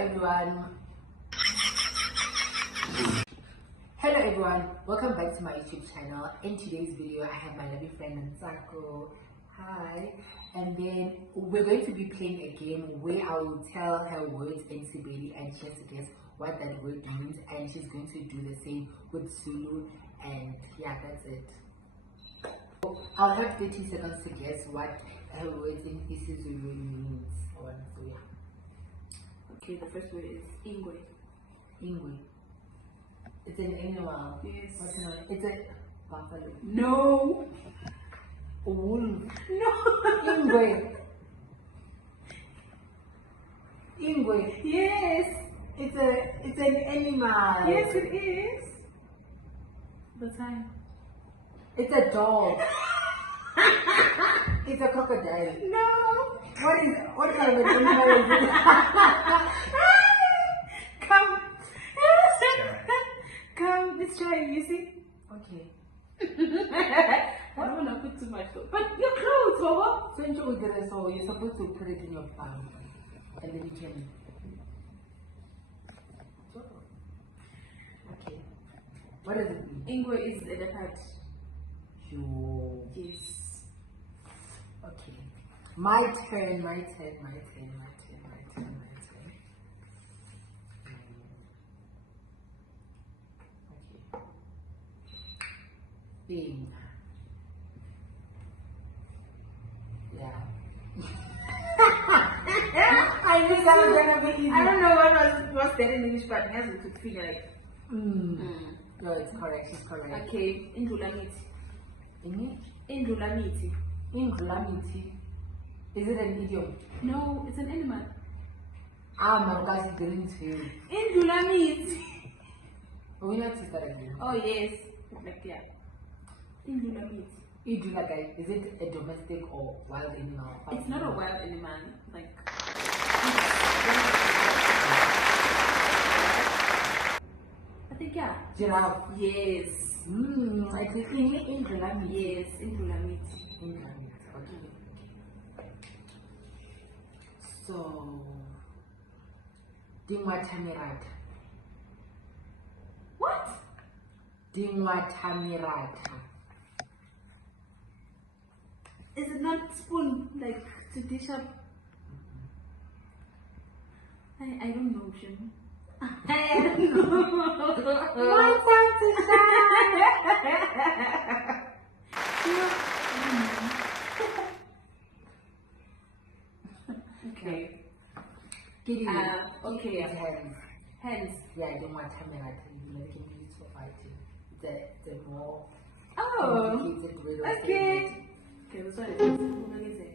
everyone. Hello everyone, welcome back to my YouTube channel. In today's video, I have my lovely friend Nsako. Hi. And then we're going to be playing a game where I will tell her words in Sepedi and she has to guess what that word means, and she's going to do the same with Zulu, and yeah, that's it. I'll have 30 seconds to guess what her words in Zulu means. So yeah. Okay, the first word is Ingwe. Ingwe. It's an animal. Yes. What's an animal? It's a buffalo. No. A wolf. No. Ingwe. Ingwe. Yes. It's an animal. Yes, it is. The time. It's a dog. It's a crocodile. No. What kind of an animal is it? Come. Come, let's try it, you see? Okay. I don't want to put too much though. But your clothes, Baba. So you're supposed to put it in your palm and then you can. Okay. What does it mean? Ingwe is a leopard. Yes. Okay. My turn. Being. Yeah. I knew that was gonna be easy. I don't know what was that in English, but it has to figure like. No, it's correct. She's correct. Okay, Indulamiti. Indulamiti. Indulamiti. Is it an idiom? No, it's an animal. Marukazi didn't too. Indulamiti. We have to start again. Oh yes, like yeah. Indulamiti. Idula guy, is it a domestic or wild animal? It's not a wild animal, like. I think yeah. Giraffe. Yes. I think Indulamiti. Yes, Indulamiti. Okay. So, Dingwatamirata. What? Dingwatamirata. Is it not spoon, like to dish up? I don't know, Jim. I don't know. My time to shine. Okay. Okay. Hands. Hands. Yeah, Dingwatamirata. You can use for fighting. The more complicated way of okay. saying it. Okay, this one is what is it?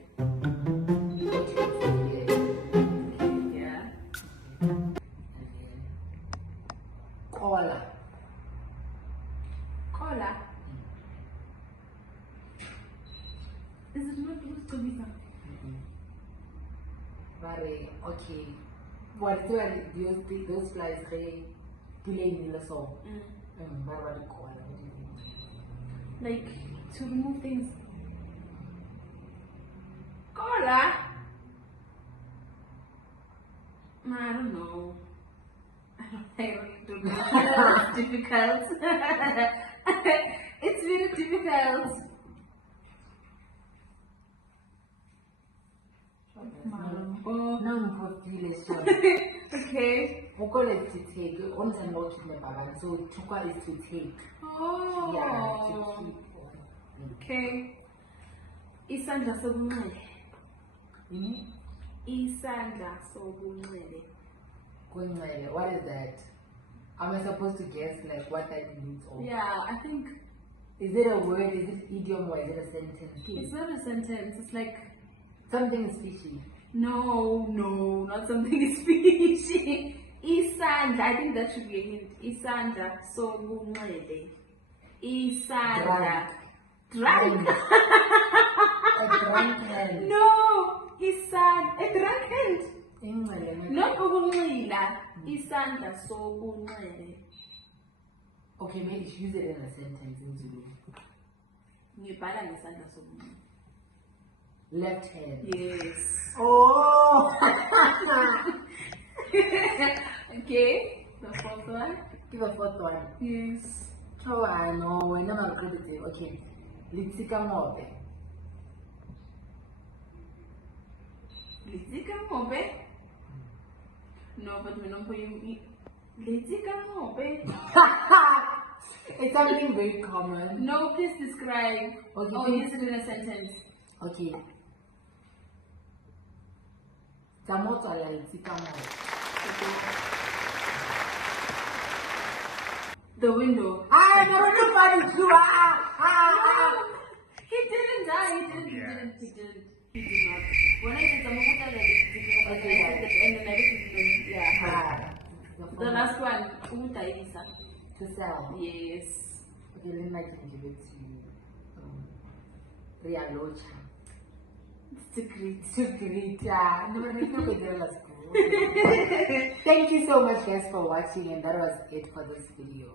Yeah. Kola. Cola. Is it not supposed to be something? Okay. What those flies play in the song? Like to remove things. Cola? I don't know. I don't know. It's difficult. It's very difficult. Now I'm confused. Okay. Okola is to take. Once I'm not to so Tukwa is to take. Oh. Yeah, to keep. Okay. Isandla sobunxele. Isandla sobunxele. What is that? Am I supposed to guess like what that means? Or Yeah, I think. Is it a word? Is it idiom or is it a sentence? It's not a sentence. It's like something is fishy. No, not something fishy. Isandla. I think that should be a hint. Isandla sobunxele. Isandla. Drunk. A drunk hand. No, a drunk hand. Not ubunxila. Isandla sobunxele. Okay, maybe use it in a sentence in Zulu. Ngibhala ngesandla sobunxele. Left hand. Yes. Oh! Okay, the fourth one. Give a fourth one. Yes. Oh, I know. We're not repetitive. Okay. Litsika mobe. Litsika mobe? No, but we don't put you. Litsika mobe? It's something very common. No, please describe. Okay, Oh, please. use it in a sentence. Okay. Tamoto la litsika mobe. Okay. The window. Ah, no, nobody do. He didn't die. He did not. When I said Tamoto la litsika mobe, Okay, I said the end and everything. Yeah. The last one. Umutaisa. To sell. Yes. Okay, then I can give it to Rialocha. It's too great. To greet. Thank you so much, guys, for watching, and that was it for this video.